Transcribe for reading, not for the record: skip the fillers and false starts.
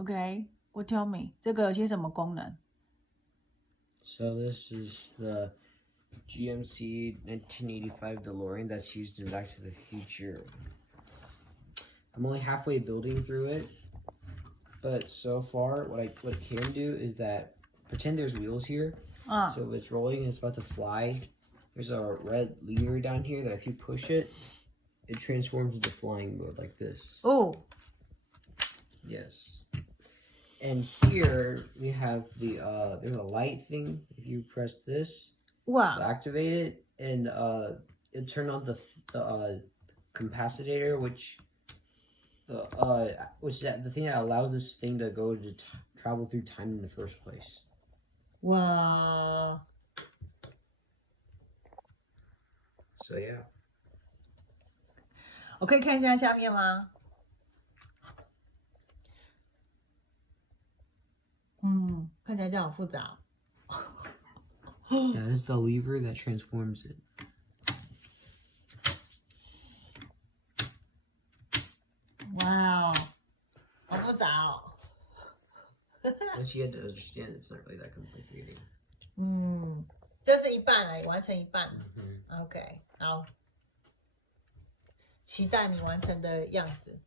OK，我 tell me 这个有些什么功能 So this is the GMC 1985 DeLorean that's used in Back to the Future. I'm only halfway building through it, but so far what it can do is that pretend there's wheels here. So if it's rolling and it's about to fly, there's a red lever down here that if you push it, it transforms into flying mode like this. Oh. Yes. And here we have the there's a light thing. If you press this, Wow. activate it, and it turn on the capacitor, which is the thing that allows this thing to go to travel through time in the first place. Wow. So yeah. 我可以看一下下面吗？看起来就好复杂。Yeah, this is the lever that transforms it. 哇哦，好复杂哦。But you had to understand it's not really that complicated. 这是一半而已，完成一半。Mm-hmm. OK， 好，期待你完成的样子。